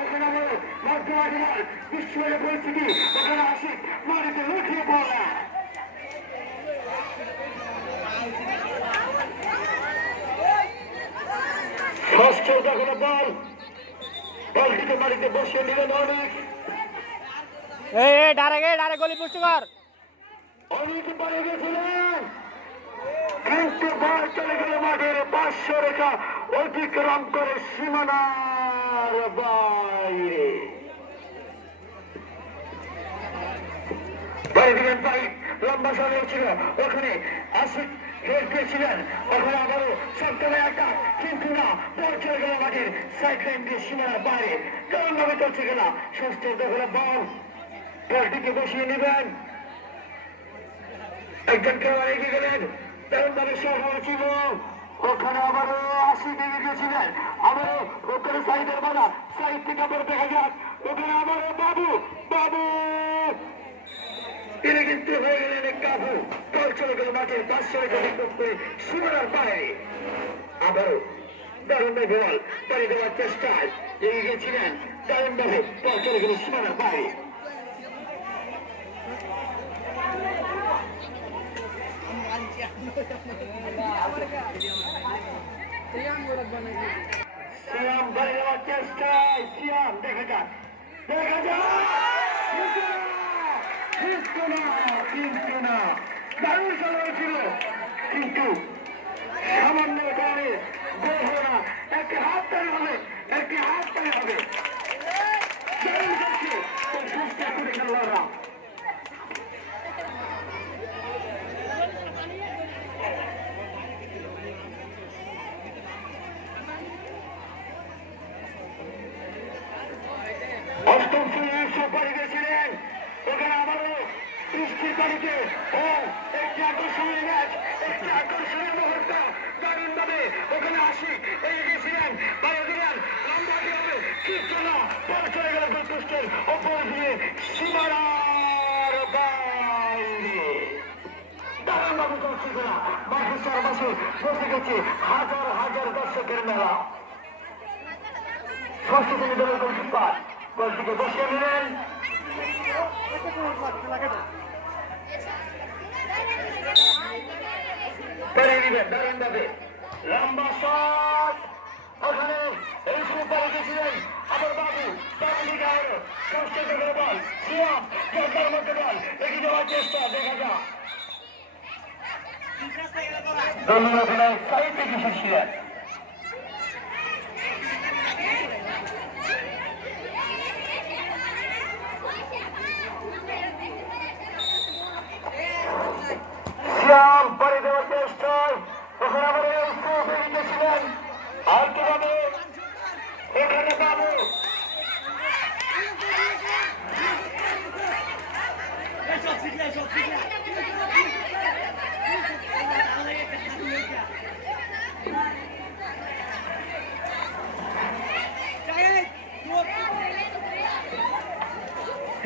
ওখানে আমার মধ্যমাঠের বিশ্বজুড়ে পরিস্থিতি ওখানে আশিক মাটিতে লুটিয়ে পড়া ষষ্ঠ যখন বলটিকে মাটিতে বসিয়ে নিলেন অনেক ডারে গলি পুষ্ট কর অনেক পারে গেছিলেন কিন্তু বল চলে গেল মাঠের 500 রেখা অতিক্রম করে সীমানার বাইরে দিলেন ভাই লম্বা সময় ছিল ওখানে আশিক হেড পেয়েছিলেন ওখানে আবারও সপ্তাহে একটা কিন্তু না বল চলে গেল মাঠের সাইড লাইন দিয়ে সীমানার বাইরে কেমন ভাবে চলছে গেল ষষ্ঠের দখলে বলটিকে বসিয়ে নেবেন একজন খেলোয়াড় এগিয়ে গেলেন তেমন ভাবে সফল ছিল ওখানে আবারও আশিক এগিয়ে গিয়েছিলেন আবারও ওখানে সাইডের বাধা সাইড থেকে আবার দেখা যাক ওখানে আবারও বাবু তিনি কিন্তু হয়ে গেলেন এক কাবু বল চলে গেল মাঠের 500 রেখা বিক্ষোভ করে সীমানার বাইরে আবারও দারুণভাবে বল পাড়ি দেওয়ার চেষ্টায় এগিয়ে গিয়েছিলেন দারুণভাবে বল চলে গেল সীমানার বাইরে সিয়াম বাড়ি দেওয়ার চেষ্টায় সিয়াম দেখা যাক কিন্তু না দারুণ খেলা ছিল কিন্তু সামান্য কারণে গোল হবে না একটি হাত তালি হবে দারুণ খেলছে চেষ্টা করে খেলোয়াড়রা অষ্টম শ্রেণীর সুপারি গেছিলেন ওখানে আবারও বৃষ্টির পানিতে একটি আকর্ষণীয় ম্যাচ একটি আকর্ষণীয় মুহূর্ত দারুণ ভাবে ওখানে আশিক এগিয়ে গেছিলেন পায়ে দিলেন লম্বা হবে কিন্তু না বল চলে গেল গোলপোস্টের ওপর দিয়ে সীমানার বাইরে দারুণ ভাবে চলছে না মাঠের চারপাশে বসে গেছে হাজার দর্শকের মেলা ষষ্ঠ শ্রেণী দলের গোলকিপার গোলটিকে বসিয়ে নিলেন দারুণ ভাবে লম্বা শট ওখানে এই সময় পরে গেছিলেন আবার বাবু ষষ্ঠ থেকে বল সিয়াম জোরদার মধ্যে বল এগিয়ে যাওয়ার চেষ্টা দেখা যাক দলীয় অধিনায়ক সাহিত্য কিশোর ছিলেন সিয়াম পাড়ি দেওয়ার চেষ্টায় ওখানে আবার গেছিলেন আর কিভাবে এখানে বাবু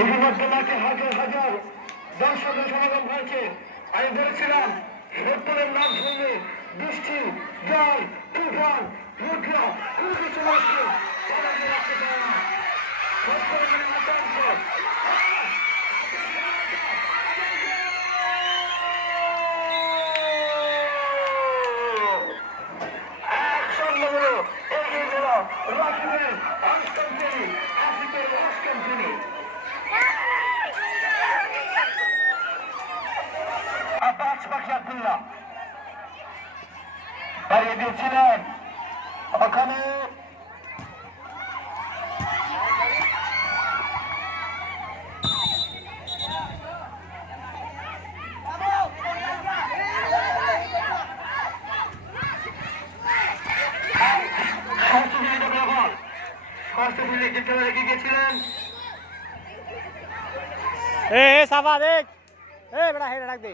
ইতিমধ্যে মাঠে হাজার দর্শকের সমাগম হয়েছে আমি বলেছিলাম সত্তরের নাম শুনলে বৃষ্টি জল তুফান মুদ্রা কোন কিছু আসছে রাখতে পারে না সত্তরের আতঙ্ক এগিয়ে গেল রাকিবের অষ্টম শ্রেণী আশিকের অষ্টম শ্রেণী আব্বাস বাকি আব্দুল্লাহ দাঁড়িয়ে দিয়েছিলেন ওখানে রেখে গেছিলেন সাফা দেখ বেটা হেড রাখ দে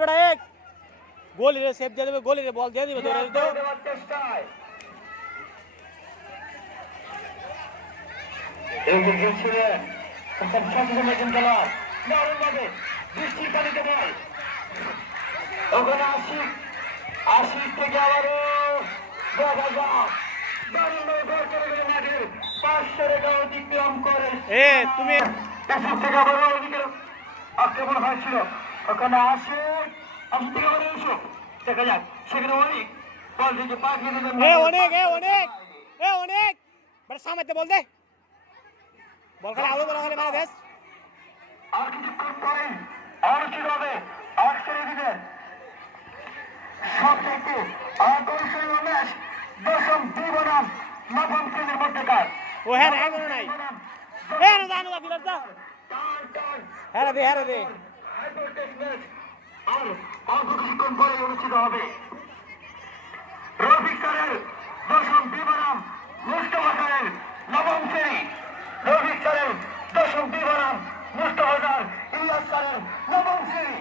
বেটা এক গোলি রে সেভ দিয়ে দেবে গোলি রে বল দিয়ে দিবে দৌড়ে তো এগিয়ে গেছিলেন দারুণভাবে বৃষ্টির পানিতে বল ওখানে আশিক থেকে আবারও দারুণভাবে বল করে গেল মাঠের 500 রেখা অতিক্রম করে এ তুমি এসব থেকে আবার ওদিকে আক্রমণ হয়েছিল ওখানে আসে থেকে আবার এসো দেখা যাক সেখানে অনেক বল দিকে পাঠিয়ে দিলেন অনেক বড় সামনে বল দে বল খেলা আলো বল খেলা মানে দেশ আর কিছুক্ষণ পরে অনুষ্ঠিত হবে 8 ছেড়ে দিবেন সবথেকে আকর্ষণীয় ম্যাচ দশম বনাম নবম শ্রেণীর মধ্যকার ও হ্যাঁ নাই জানো না ফিলার যা হ্যাঁ দে আর অল্প কিছুক্ষণ পরে অনুষ্ঠিত হবে রফিক স্যারের দশম বনাম মুস্তফা স্যারের নবম শ্রেণী রফিক স্যারের দশম বনাম মুস্তফা স্যার ইলিয়াস স্যারের নবম শ্রেণী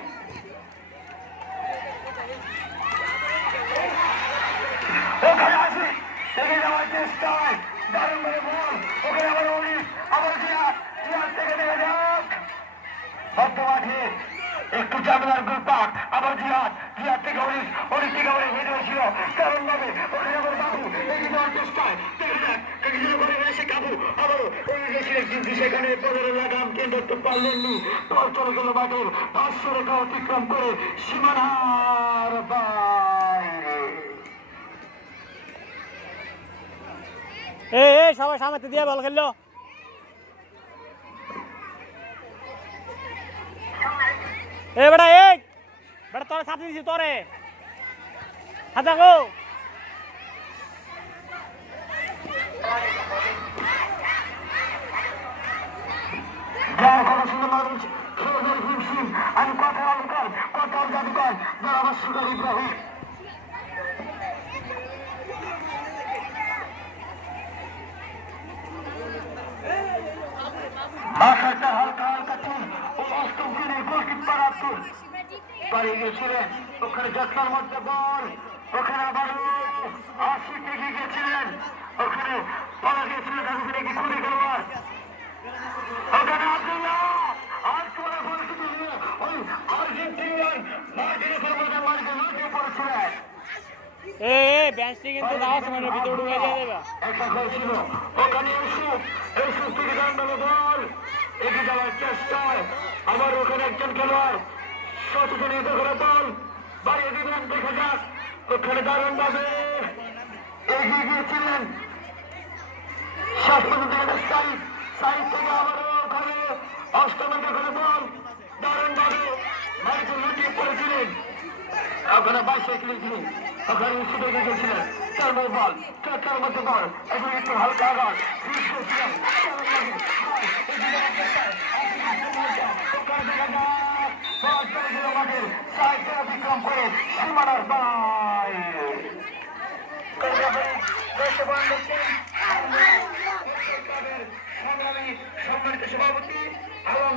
ওখানে আসি থেকে যাওয়ার চেষ্টায় দারুণ ভাবে বল ওখানে আবার অলিশ আবার জিয়াদ থেকে দেখা যাক মধ্য মাঠে একটু জামিনার গুলপাক আবার জিয়াদ থেকে অলিশ থেকে আবার হেঁটে হয়েছিল দারুণ ভাবে ওখানে আবার বাবু এগিয়ে যাওয়ার চেষ্টায় দেখা যাক এগিয়ে করে এসে কাবু আবারও এগিয়ে গেছিলেন কিন্তু সেখানে পনেরো লাগাম কেন্দ্র করতে পারলেননি দল চলে গেল মাঠের 500 রেখা অতিক্রম করে সীমানার বাইরে সবাই সামনে দিয়ে বল খেললো বেটা বেটা তোরে সাথে দিছি তোরে হাতা গো যার কথা শুনে মানুষ খেয়ে হিমশিম আমি কথা অলঙ্কার কথার জাদুকর যার আমার সুগার ইব্রাহিম মাথাটা হালকা হালকা চুল ও অষ্টম শ্রেণীর গোলকিপার আব্দুল পালিয়ে গেছিলেন ওখানে যাত্রার মধ্যে বল ওখানে আবার আশিক এগিয়ে গেছিলেন ওখানে পালা গিয়েছিলেন তাদের কি খুঁড়ে খেলোয়াড় ওখানে আব্দুল্লাহ আর তোমার পরিস্থিতি নিয়ে ওই আর্জেন্টিনার মার্টিনের সর্বদার মার্কে লুটিয়ে পড়েছিলেন বেঞ্চটি কিন্তু দাও সময় ভিতরে ঢুকে দিয়ে দেবে একটা হয়েছিল ওখানে এসু থেকে দাঁড়ানো বল এগিয়ে যাওয়ার চেষ্টায় আবার ওখানে একজন খেলোয়াড় সচেতনিত করে বল বাড়িয়ে দিবেন দেখা যাক ওখানে দারুণ ভাবে এগিয়ে গিয়েছিলেন শেষ পর্যন্ত সাইড থেকে আবারও ওখানে অষ্টমের করে বল দারুণ ভাবে মাইকে লুটিয়ে পড়েছিলেন ওখানে বাইসাইকেল ছিল ওখানে ছুটে গিয়েছিলেন চার বল চার মধ্যে বল এবং একটু হালকা আঘাত অতিক্রম করে সীমানার বাইরে সম্মানিত সভাপতি এবং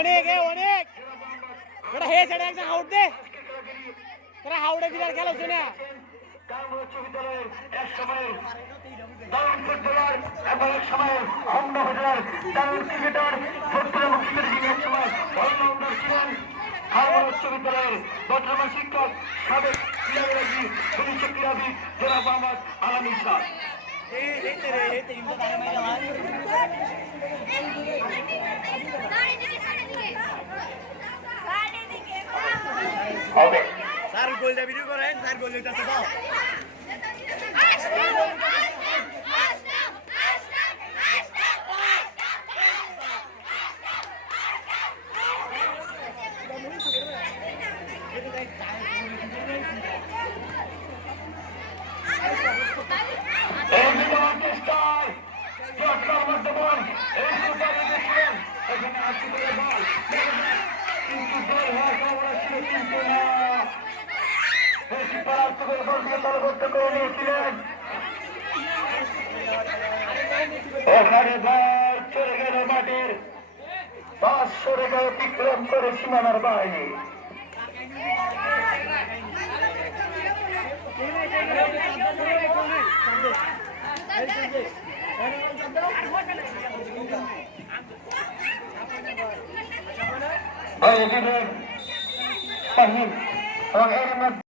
অনেক বেটা হে সেটা একজন আউট দে তোরা হাওড়ে বিরার খেলা হচ্ছে না উচ্চ বিদ্যালয়ের এক সময়ের দারুণ ফুটবলার এবং এক সময়ের অন্য হজার দারুণ ক্রিকেটার ফুটবল এবং ক্রিকেট এক সময় অলরাউন্ডার ছিলেন হাওড়া উচ্চ বিদ্যালয়ের বর্তমান শিক্ষক সাবেক ক্রীড়াবিদ ভবিষ্যৎ ক্রীড়াবিদ জনাব মোহাম্মদ আলামী শাহ হবে স্যার গোলটা ভিডিও করেন স্যার গোল দিতেছে দাও ওখানে বল চলে গেল মাঠের 500 রেখা অতিক্রম করে সীমানার বাইরে এবং এর মধ্যে